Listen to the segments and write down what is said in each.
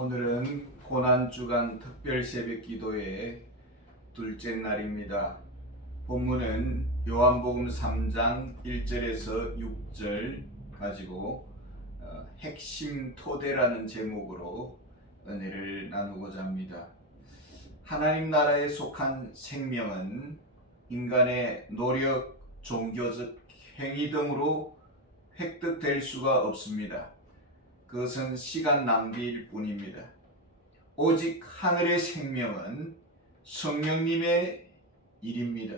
오늘은 고난주간 특별 새벽 기도의 둘째 날입니다. 본문은 요한복음 3장 1절에서 6절 가지고 핵심 토대라는 제목으로 은혜를 나누고자 합니다. 하나님 나라에 속한 생명은 인간의 노력, 종교적 행위 등으로 획득될 수가 없습니다. 그것은 시간 낭비일 뿐입니다. 오직 하늘의 생명은 성령님의 일입니다.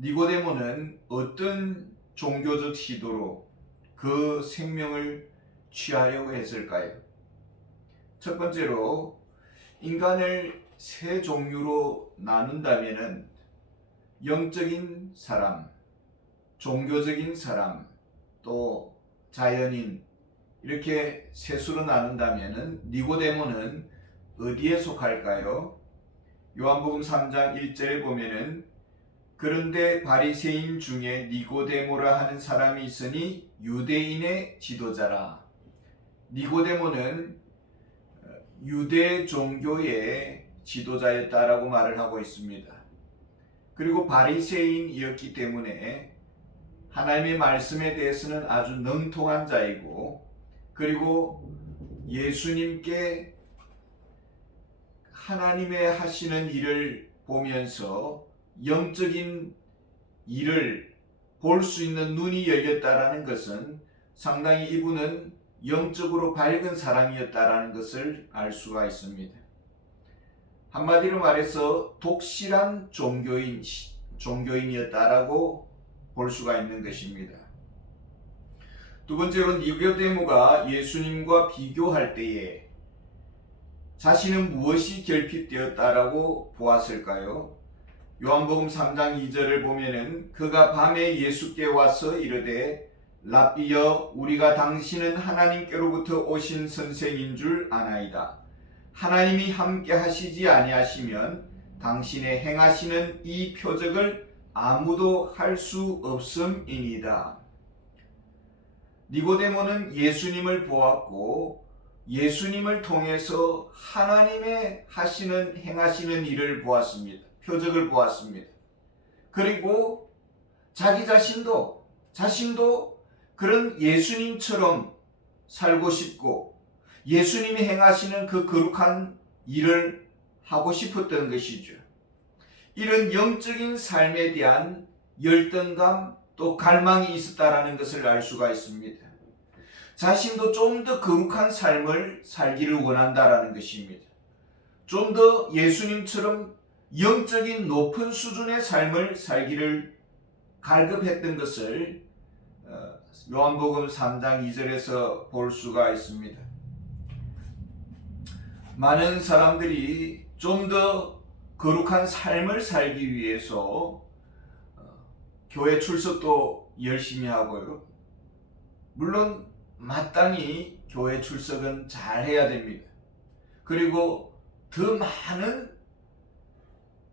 니고데모는 어떤 종교적 시도로 그 생명을 취하려고 했을까요? 첫 번째로 인간을 세 종류로 나눈다면 영적인 사람, 종교적인 사람, 또 자연인 이렇게 셋으로 나눈다면 니고데모는 어디에 속할까요? 요한복음 3장 1절에 보면은 그런데 바리새인 중에 니고데모라 하는 사람이 있으니 유대인의 지도자라. 니고데모는 유대 종교의 지도자였다라고 말을 하고 있습니다. 그리고 바리새인이었기 때문에 하나님의 말씀에 대해서는 아주 능통한 자이고, 그리고 예수님께 하나님의 하시는 일을 보면서 영적인 일을 볼 수 있는 눈이 열렸다라는 것은 상당히 이분은 영적으로 밝은 사람이었다라는 것을 알 수가 있습니다. 한마디로 말해서 독실한 종교인이었다라고 볼 수가 있는 것입니다. 두 번째로 니고데모가 예수님과 비교할 때에 자신은 무엇이 결핍되었다라고 보았을까요? 요한복음 3장 2절을 보면은 그가 밤에 예수께 와서 이르되 랍비여 우리가 당신은 하나님께로부터 오신 선생인 줄 아나이다. 하나님이 함께 하시지 아니하시면 당신의 행하시는 이 표적을 아무도 할 수 없음이니이다. 니고데모는 예수님을 보았고 예수님을 통해서 하나님의 행하시는 일을 보았습니다. 표적을 보았습니다. 그리고 자기 자신도 그런 예수님처럼 살고 싶고 예수님이 행하시는 그 거룩한 일을 하고 싶었던 것이죠. 이런 영적인 삶에 대한 열등감 또 갈망이 있었다라는 것을 알 수가 있습니다. 자신도 좀 더 거룩한 삶을 살기를 원한다라는 것입니다. 좀 더 예수님처럼 영적인 높은 수준의 삶을 살기를 갈급했던 것을 요한복음 3장 2절에서 볼 수가 있습니다. 많은 사람들이 좀 더 거룩한 삶을 살기 위해서 교회 출석도 열심히 하고요. 물론 마땅히 교회 출석은 잘 해야 됩니다. 그리고 더 많은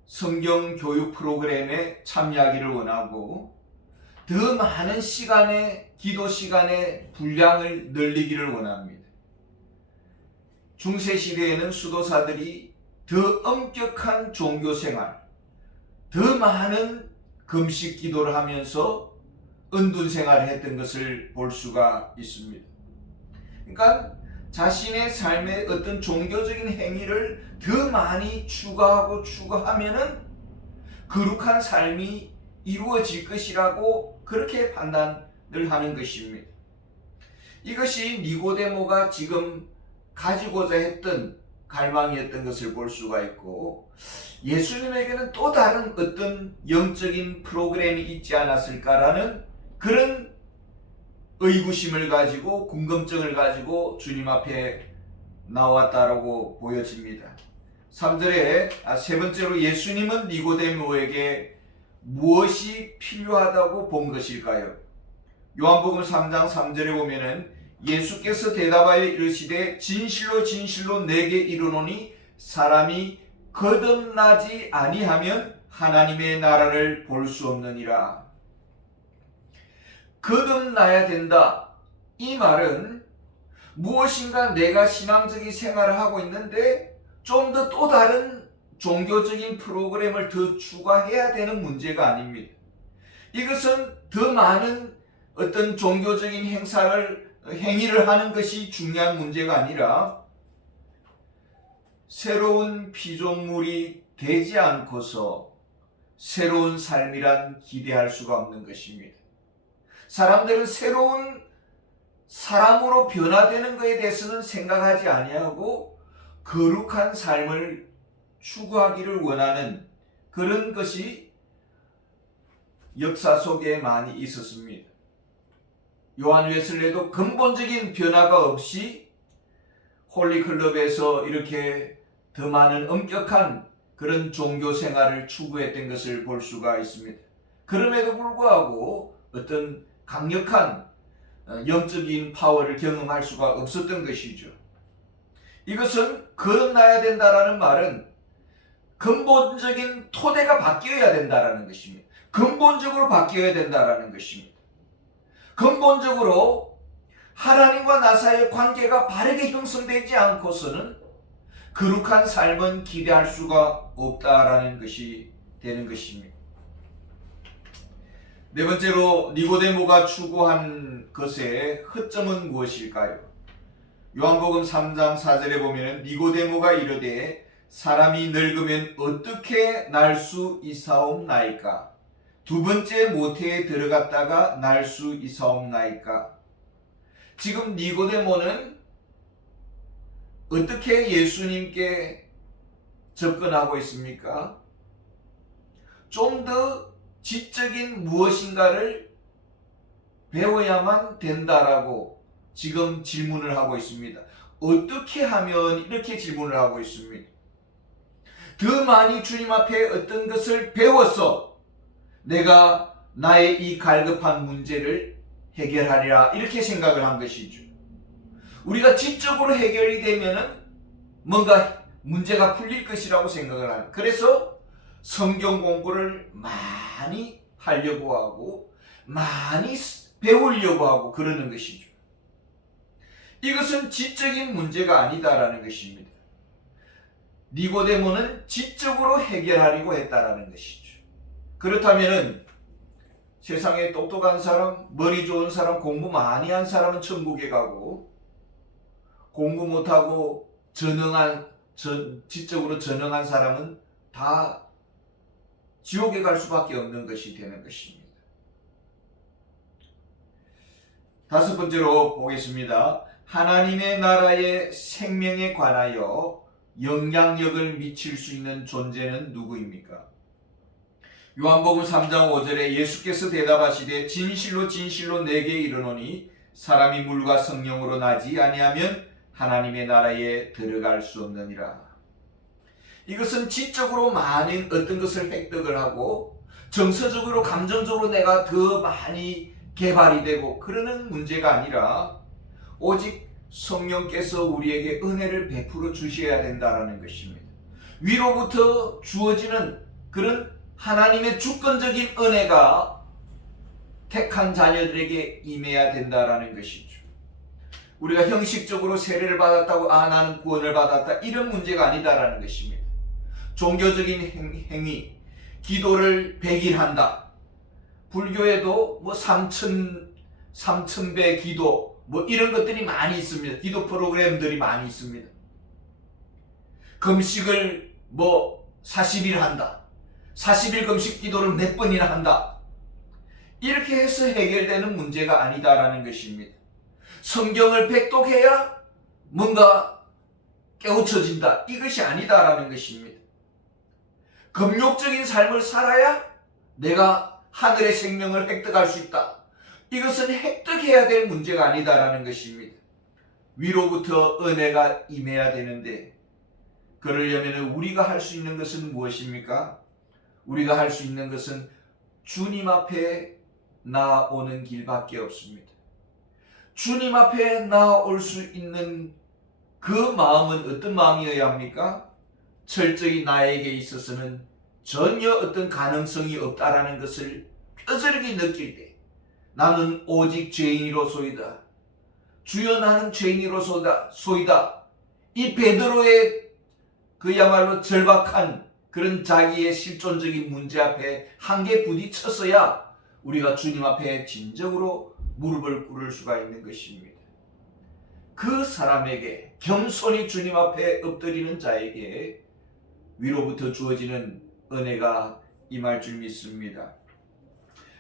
성경 교육 프로그램에 참여하기를 원하고 더 많은 기도 시간의 분량을 늘리기를 원합니다. 중세시대에는 수도사들이 더 엄격한 종교생활, 더 많은 금식 기도를 하면서 은둔 생활을 했던 것을 볼 수가 있습니다. 그러니까 자신의 삶의 어떤 종교적인 행위를 더 많이 추가하면은 거룩한 삶이 이루어질 것이라고 그렇게 판단을 하는 것입니다. 이것이 니고데모가 지금 가지고자 했던 갈망이었던 것을 볼 수가 있고, 예수님에게는 또 다른 어떤 영적인 프로그램이 있지 않았을까라는 그런 의구심을 가지고 궁금증을 가지고 주님 앞에 나왔다라고 보여집니다. 3절에 세 번째로 예수님은 니고데모에게 무엇이 필요하다고 본 것일까요? 요한복음 3장 3절에 보면은 예수께서 대답하여 이르시되 진실로 진실로 내게 이르노니 사람이 거듭나지 아니하면 하나님의 나라를 볼 수 없느니라. 거듭나야 된다. 이 말은 무엇인가 내가 신앙적인 생활을 하고 있는데 좀 더 또 다른 종교적인 프로그램을 더 추가해야 되는 문제가 아닙니다. 이것은 더 많은 어떤 종교적인 행위를 하는 것이 중요한 문제가 아니라 새로운 피조물이 되지 않고서 새로운 삶이란 기대할 수가 없는 것입니다. 사람들은 새로운 사람으로 변화되는 것에 대해서는 생각하지 아니하고 거룩한 삶을 추구하기를 원하는 그런 것이 역사 속에 많이 있었습니다. 요한 웨슬레도 근본적인 변화가 없이 홀리클럽에서 이렇게 더 많은 엄격한 그런 종교 생활을 추구했던 것을 볼 수가 있습니다. 그럼에도 불구하고 어떤 강력한 영적인 파워를 경험할 수가 없었던 것이죠. 이것은 거듭나야 된다라는 말은 근본적인 토대가 바뀌어야 된다라는 것입니다. 근본적으로 바뀌어야 된다라는 것입니다. 근본적으로 하나님과 나 사이의 관계가 바르게 형성되지 않고서는 거룩한 삶은 기대할 수가 없다라는 것이 되는 것입니다. 네 번째로 니고데모가 추구한 것의 허점은 무엇일까요? 요한복음 3장 4절에 보면 니고데모가 이르되 사람이 늙으면 어떻게 날 수 있사옵나이까? 두 번째 모태에 들어갔다가 날 수 있사옵나이까? 지금 니고데모는 어떻게 예수님께 접근하고 있습니까? 좀 더 지적인 무엇인가를 배워야만 된다라고 지금 질문을 하고 있습니다. 어떻게 하면 이렇게 질문을 하고 있습니다. 더 많이 주님 앞에 어떤 것을 배워서 내가 나의 이 갈급한 문제를 해결하리라 이렇게 생각을 한 것이죠. 우리가 지적으로 해결이 되면은 뭔가 문제가 풀릴 것이라고 생각을 하는. 그래서 성경 공부를 많이 하려고 하고 많이 배우려고 하고 그러는 것이죠. 이것은 지적인 문제가 아니다라는 것입니다. 니고데모는 지적으로 해결하려고 했다라는 것이죠. 그렇다면은 세상에 똑똑한 사람, 머리 좋은 사람, 공부 많이 한 사람은 천국에 가고 공부 못하고 지적으로 전능한 사람은 다 지옥에 갈 수밖에 없는 것이 되는 것입니다. 다섯 번째로 보겠습니다. 하나님의 나라의 생명에 관하여 영향력을 미칠 수 있는 존재는 누구입니까? 요한복음 3장 5절에 예수께서 대답하시되 진실로 진실로 내게 이르노니 사람이 물과 성령으로 나지 아니하면 하나님의 나라에 들어갈 수 없느니라. 이것은 지적으로 많은 어떤 것을 획득을 하고 정서적으로 감정적으로 내가 더 많이 개발이 되고 그러는 문제가 아니라 오직 성령께서 우리에게 은혜를 베풀어 주셔야 된다는 것입니다. 위로부터 주어지는 그런 하나님의 주권적인 은혜가 택한 자녀들에게 임해야 된다는 것이죠. 우리가 형식적으로 세례를 받았다고 나는 구원을 받았다 이런 문제가 아니다라는 것입니다. 종교적인 행위, 기도를 100일 한다. 불교에도 3,000배 기도 이런 것들이 많이 있습니다. 기도 프로그램들이 많이 있습니다. 금식을 40일 한다. 40일 금식 기도를 몇 번이나 한다. 이렇게 해서 해결되는 문제가 아니다라는 것입니다. 성경을 백독해야 뭔가 깨우쳐진다. 이것이 아니다라는 것입니다. 금욕적인 삶을 살아야 내가 하늘의 생명을 획득할 수 있다. 이것은 획득해야 될 문제가 아니다라는 것입니다. 위로부터 은혜가 임해야 되는데 그러려면 우리가 할 수 있는 것은 무엇입니까? 우리가 할 수 있는 것은 주님 앞에 나아오는 길밖에 없습니다. 주님 앞에 나아올 수 있는 그 마음은 어떤 마음이어야 합니까? 철저히 나에게 있어서는 전혀 어떤 가능성이 없다라는 것을 뼈저리게 느낄 때 나는 오직 죄인이로소이다. 주여 나는 죄인이로소이다. 이 베드로의 그야말로 절박한 그런 자기의 실존적인 문제 앞에 한계 부딪혀서야 우리가 주님 앞에 진정으로 무릎을 꿇을 수가 있는 것입니다. 그 사람에게, 겸손히 주님 앞에 엎드리는 자에게 위로부터 주어지는 은혜가 임할 줄 믿습니다.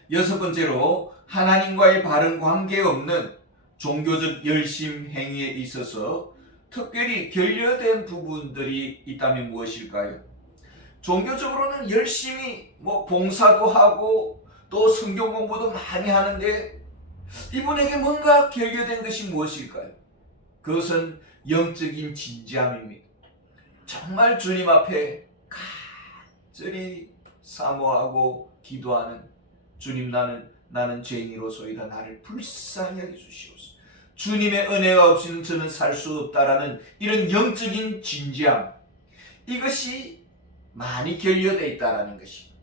여섯 번째로, 하나님과의 바른 관계없는 종교적 열심 행위에 있어서 특별히 결여된 부분들이 있다면 무엇일까요? 종교적으로는 열심히 봉사도 하고 또 성경 공부도 많이 하는데 이분에게 뭔가 결여된 것이 무엇일까요? 그것은 영적인 진지함입니다. 정말 주님 앞에 간절히 사모하고 기도하는, 주님 나는 죄인이로소이다. 나를 불쌍히 여겨 주시옵소서. 주님의 은혜가 없이는 저는 살 수 없다라는 이런 영적인 진지함, 이것이 많이 결여되어 있다는 것입니다.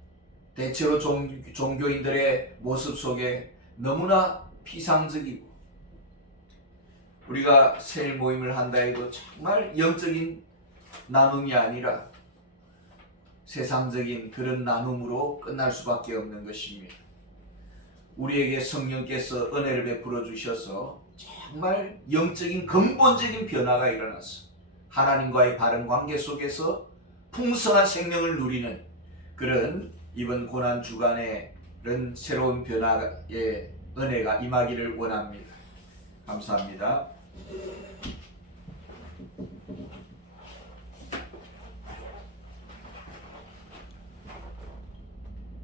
대체로 종교인들의 모습 속에 너무나 피상적이고, 우리가 세일 모임을 한다 해도 정말 영적인 나눔이 아니라 세상적인 그런 나눔으로 끝날 수밖에 없는 것입니다. 우리에게 성령께서 은혜를 베풀어 주셔서 정말 영적인 근본적인 변화가 일어났어. 하나님과의 바른 관계 속에서 풍성한 생명을 누리는 그런 이번 고난 주간에 이런 새로운 변화의 은혜가 임하기를 원합니다. 감사합니다.